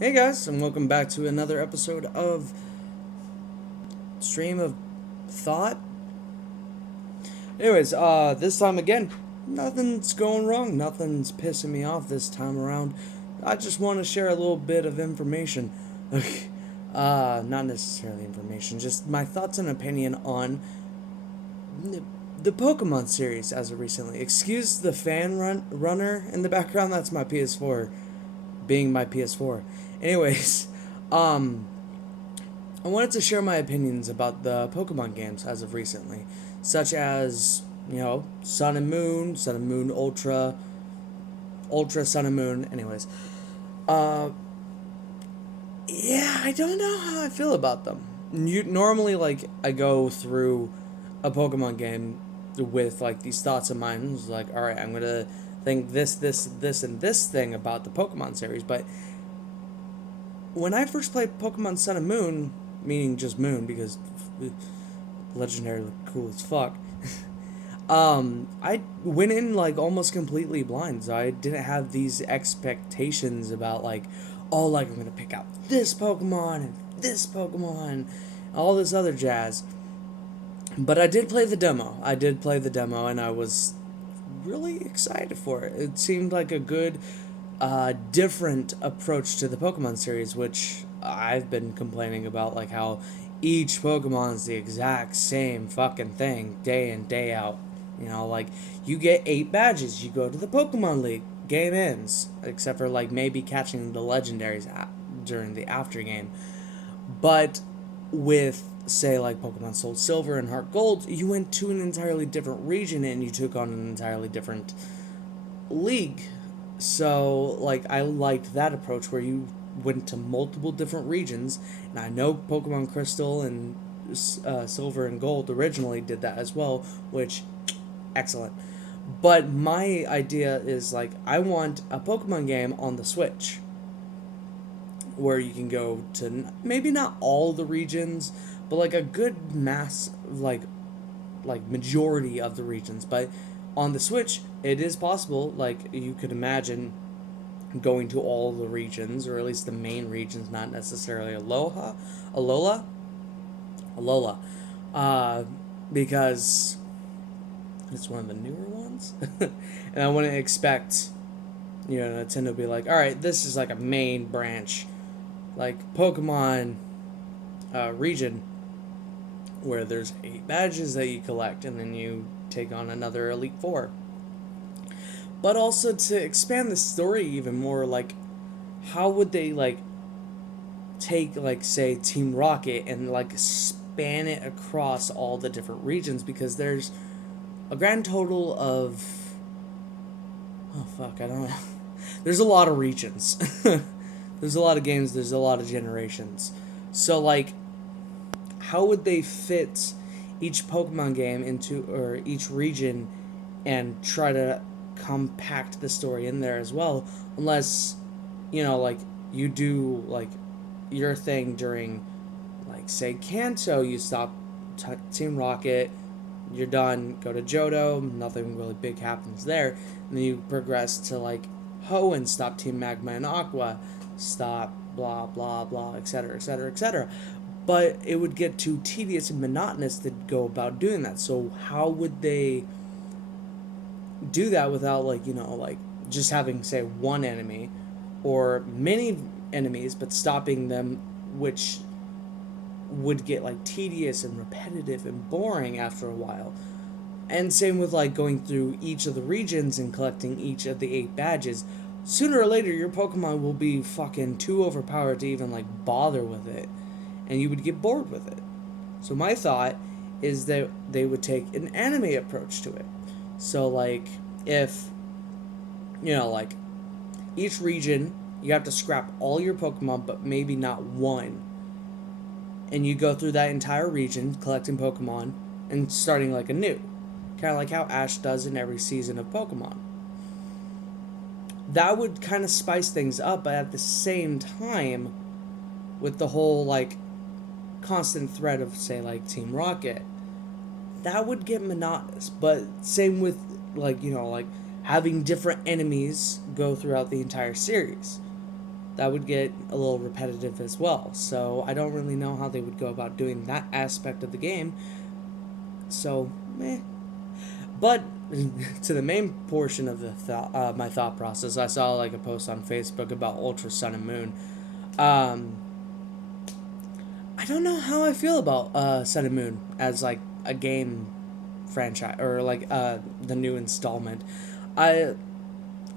Hey guys, and welcome back to another episode of Stream of Thought. Anyways, this time again, nothing's going wrong. Nothing's pissing me off this time around. I just want to share a little bit of information. Not necessarily information, just my thoughts and opinion on the Pokemon series as of recently. Excuse the runner in the background. That's my PS4, being my PS4. Anyways, um, I wanted to share my opinions about the Pokemon games as of recently, such as, Sun and Moon Ultra, Ultra Sun and Moon. Anyways, uh, yeah, I don't know how I feel about them. Normally, like, I go through a Pokemon game with, like, these thoughts in mind. It's like, alright, I'm gonna think this, and this thing about the Pokemon series, but when I first played Pokemon Sun and Moon, meaning just Moon because legendary look cool as fuck. I went in like almost completely blind. So I didn't have these expectations about like, oh, like I'm gonna pick out this Pokemon and this Pokemon, all this other jazz. But I did play the demo. I did play the demo, and I was really excited for it. It seemed like a good, different approach to the Pokemon series, which I've been complaining about, like how each Pokemon is the exact same fucking thing day in, day out. Like you get 8 badges, you go to the Pokemon League, game ends, except for like maybe catching the legendaries during the after game. But with say like Pokemon Soul Silver and Heart Gold, you went to an entirely different region and you took on an entirely different league. So like I liked that approach where you went to multiple different regions, and I know Pokemon Crystal and Silver and Gold originally did that as well, which excellent. But my idea is like I want a Pokemon game on the Switch where you can go to maybe not all the regions, but like a good mass like majority of the regions. But on the Switch, it is possible. Like you could imagine going to all the regions, or at least the main regions, not necessarily Alola, Alola, uh, because it's one of the newer ones, and I wouldn't expect Nintendo to be like, all right, this is like a main branch, like Pokemon region where there's 8 badges that you collect, and then you take on another Elite Four. But also to expand the story even more, like how would they like take like say Team Rocket and like span it across all the different regions, because there's a grand total of, oh fuck, I don't know. There's a lot of regions. There's a lot of games, there's a lot of generations. So like how would they fit each Pokemon game into, or each region, and try to compact the story in there as well, unless like you do like your thing during like say Kanto, you stop Team Rocket, you're done, go to Johto, nothing really big happens there, and then you progress to like Hoenn, stop Team Magma and Aqua, stop blah blah blah, etc etc etc. But it would get too tedious and monotonous to go about doing that. So how would they do that without like like just having say one enemy or many enemies but stopping them, which would get like tedious and repetitive and boring after a while. And same with like going through each of the regions and collecting each of the 8 badges. Sooner or later your Pokemon will be fucking too overpowered to even like bother with it, and you would get bored with it. So my thought is that they would take an anime approach to it. So like if like each region you have to scrap all your Pokemon but maybe not one, and you go through that entire region collecting Pokemon and starting like anew, kind of like how Ash does in every season of Pokemon. That would kind of spice things up, but at the same time, with the whole like constant threat of say like Team Rocket, that would get monotonous. But same with like like having different enemies go throughout the entire series. that would get a little repetitive as well. So I don't really know how they would go about doing that aspect of the game. So, meh. But to the main portion of my thought process, I saw like a post on Facebook about Ultra Sun and Moon. Um, I don't know how I feel about Sun and Moon as like a game franchise or like the new installment. I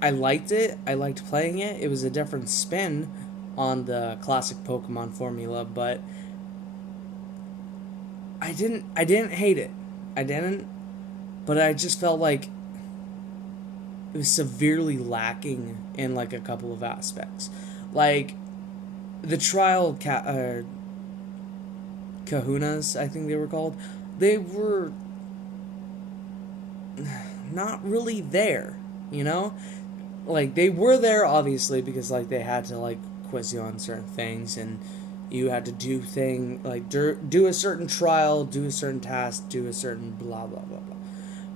I liked it. I liked playing it. It was a different spin on the classic Pokemon formula, but I didn't hate it. I didn't, but I just felt like it was severely lacking in like a couple of aspects. Like the kahunas, I think they were called. They were not really there, you know? Like they were there obviously because like they had to like quiz you on certain things, and you had to do a certain trial, do a certain task, do a certain blah blah blah blah.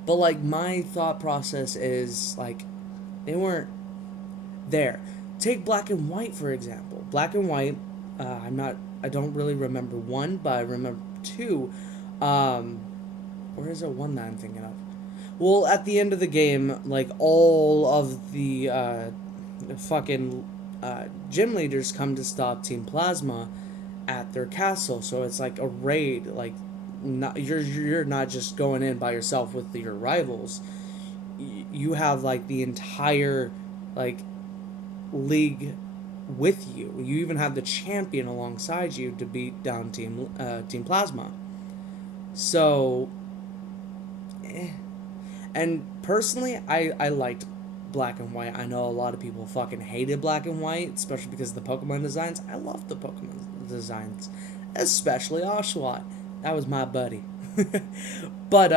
But like my thought process is like they weren't there. Take Black and White for example. Black and White, I don't really remember one, but I remember two. Um, or is it one that I'm thinking of? Well, at the end of the game, like all of the fucking gym leaders come to stop Team Plasma at their castle. So it's like a raid. Like, not you're not just going in by yourself with your rivals. You have like the entire like league with you. You even have the champion alongside you to beat down Team Plasma. So, eh, and personally, I liked Black and White. I know a lot of people fucking hated Black and White, especially because of the Pokemon designs. I love the Pokemon designs, especially Oshawott. That was my buddy. But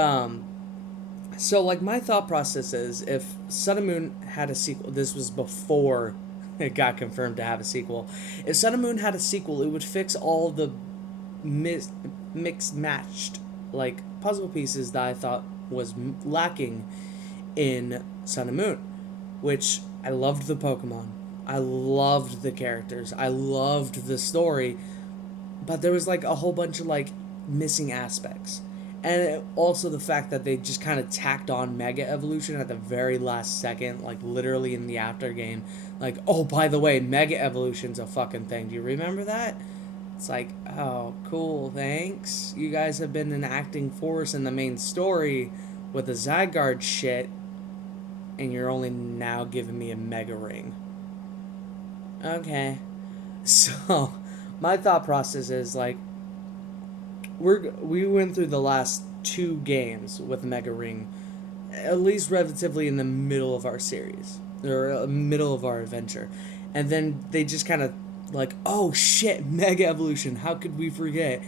so like my thought process is if Sun and Moon had a sequel, this was before it got confirmed to have a sequel. If Sun and Moon had a sequel, it would fix all the mixed matched like puzzle pieces that I thought was lacking in Sun and Moon, which I loved the Pokemon. I loved the characters. I loved the story, but there was like a whole bunch of like missing aspects. And also the fact that they just kind of tacked on Mega Evolution at the very last second, like literally in the after game. Like, oh, by the way, Mega Evolution's a fucking thing. Do you remember that? It's like, oh, cool, thanks. You guys have been an acting force in the main story with the Zygarde shit, and you're only now giving me a Mega Ring. Okay. So, my thought process is like, we went through the last two games with Mega Ring, at least relatively in the middle of our series, or middle of our adventure. And then they just kind of like, oh shit, Mega Evolution, how could we forget?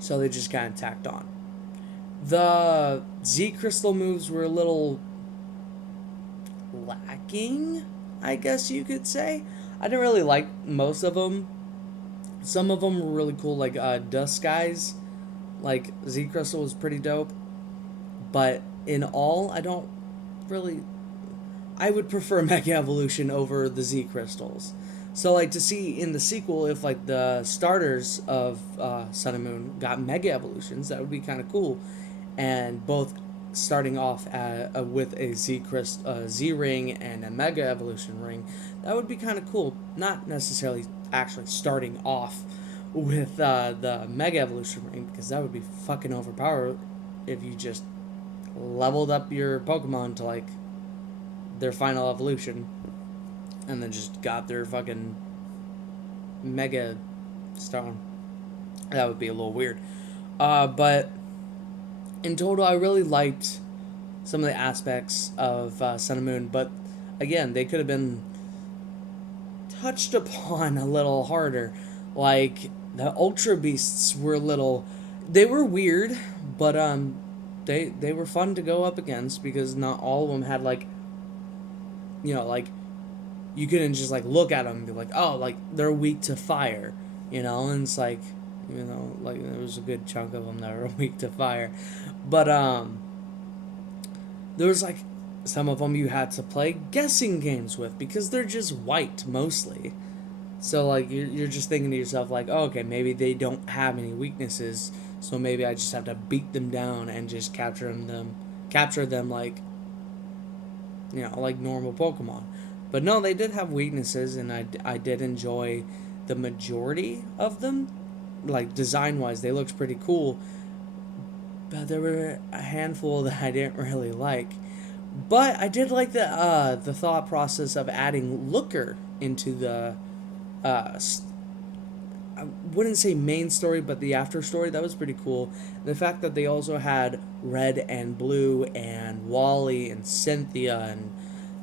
So they just kind of tacked on. The Z Crystal moves were a little lacking, I guess you could say. I didn't really like most of them. Some of them were really cool, like Dust Guys. Like Z Crystal was pretty dope. But in all, I don't really. I would prefer Mega Evolution over the Z Crystals. So like to see in the sequel if like the starters of Sun and Moon got Mega Evolutions, that would be kind of cool, and both starting off with a Z ring and a Mega Evolution ring, that would be kind of cool. Not necessarily actually starting off with the Mega Evolution ring, because that would be fucking overpowered if you just leveled up your Pokemon to like their final evolution and then just got their fucking Mega Stone. That would be a little weird. But in total, I really liked some of the aspects of Sun and Moon, but again, they could have been touched upon a little harder. Like the Ultra Beasts were a little, they were weird, but they were fun to go up against because not all of them had like, like you couldn't just like look at them and be like, oh, like they're weak to fire, and it's like, like there was a good chunk of them that were weak to fire, but there was like Some of them you had to play guessing games with because they're just white mostly. So like you're just thinking to yourself like, oh, okay, maybe they don't have any weaknesses, so maybe I just have to beat them down and just capture them like, like normal Pokemon. But no, they did have weaknesses, and I did enjoy the majority of them. Like design wise, they looked pretty cool, but there were a handful that I didn't really like. But I did like the thought process of adding Looker into the uh, I wouldn't say main story, but the after story. That was pretty cool. The fact that they also had Red and Blue and Wally and Cynthia and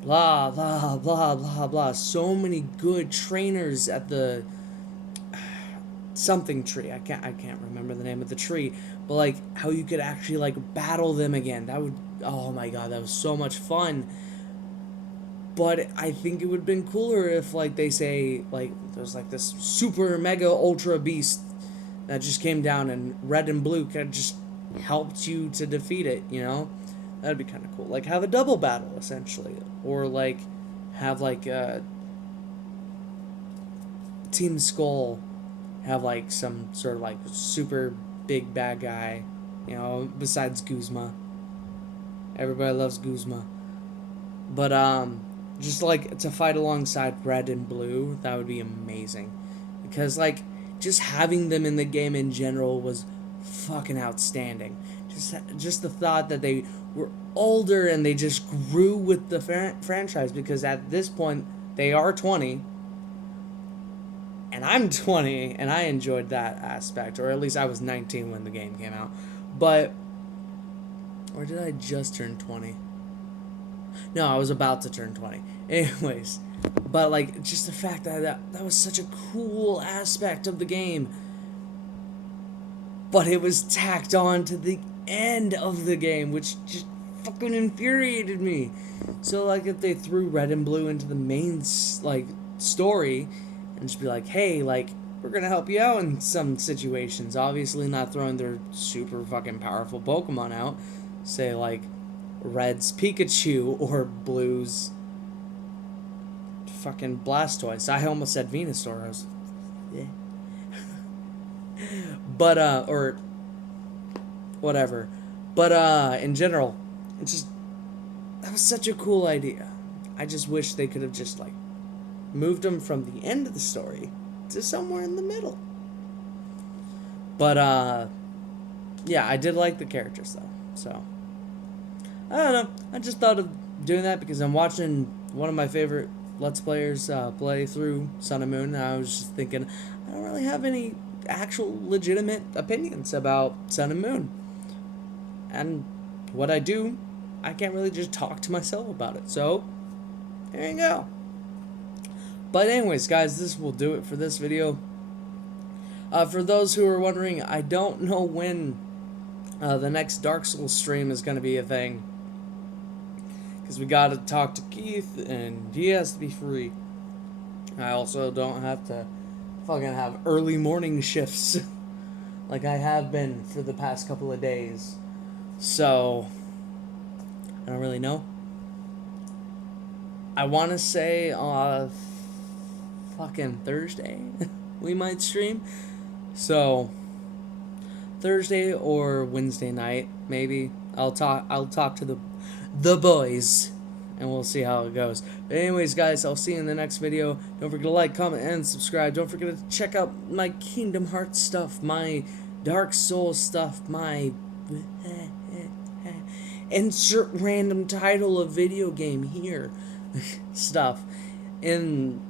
blah blah blah blah blah. So many good trainers at the something tree. I can't remember the name of the tree, but like how you could actually like battle them again. That would, oh my god, that was so much fun. But I think it would have been cooler if like they say like there's like this super mega ultra beast that just came down and Red and Blue could just helped you to defeat it, you know? That'd be kind of cool. Like have a double battle essentially, or like have like Team Skull have like some sort of like super big bad guy, besides Guzma. Everybody loves Guzma. But just like to fight alongside Red and Blue, that would be amazing. Because like just having them in the game in general was fucking outstanding. Just the thought that they were older and they just grew with the franchise, because at this point they are 20 and I'm 20, and I enjoyed that aspect, or at least I was 19 when the game came out. But or did I just turn 20? No, I was about to turn 20. Anyways, but like just the fact that was such a cool aspect of the game. But it was tacked on to the end of the game, which just fucking infuriated me. So like if they threw Red and Blue into the main like story and just be like, "Hey, like we're going to help you out in some situations." Obviously not throwing their super fucking powerful Pokemon out. Say like Red's Pikachu or Blue's fucking Blastoise. I almost said Venusaur. I was, yeah. But or whatever. But in general, it's just that was such a cool idea. I just wish they could have just like moved them from the end of the story to somewhere in the middle. But yeah, I did like the characters though. So I don't know. I just thought of doing that because I'm watching one of my favorite Let's Players play through Sun and Moon, and I was just thinking, I don't really have any actual legitimate opinions about Sun and Moon. And what I do, I can't really just talk to myself about it. So, there you go. But anyways, guys, this will do it for this video. For those who are wondering, I don't know when the next Dark Souls stream is going to be a thing. Because we got to talk to Keith, and he has to be free. I also don't have to fucking have early morning shifts like I have been for the past couple of days. So, I don't really know. I want to say fucking Thursday we might stream. So, Thursday or Wednesday night, maybe. I'll talk to the boys, and we'll see how it goes. But anyways, guys, I'll see you in the next video. Don't forget to like, comment, and subscribe. Don't forget to check out my Kingdom Hearts stuff, my Dark Souls stuff, my insert random title of video game here stuff in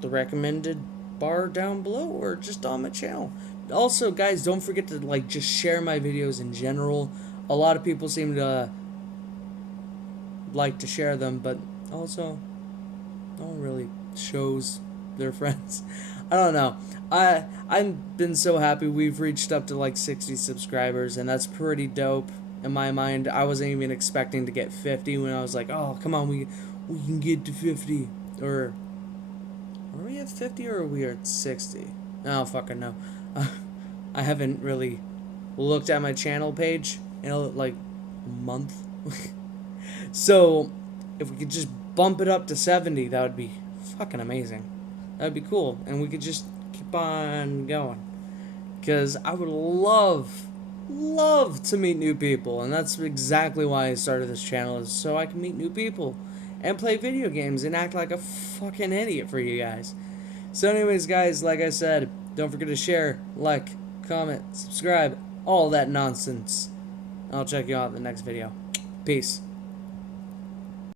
the recommended bar down below, or just on my channel. Also, guys, don't forget to like just share my videos in general. A lot of people seem to like to share them, but also no one really shows their friends. I don't know. I've been so happy we've reached up to like 60 subscribers, and that's pretty dope in my mind. I wasn't even expecting to get 50 when I was like, oh, come on, we can get to 50. Or are we at 50 or are we at 60? I don't fucking know. I haven't really looked at my channel page in like a month. So, if we could just bump it up to 70, that would be fucking amazing. That would be cool. And we could just keep on going. Because I would love to meet new people. And that's exactly why I started this channel, is so I can meet new people and play video games and act like a fucking idiot for you guys. So anyways, guys, like I said, don't forget to share, like, comment, subscribe, all that nonsense. I'll check you out in the next video. Peace.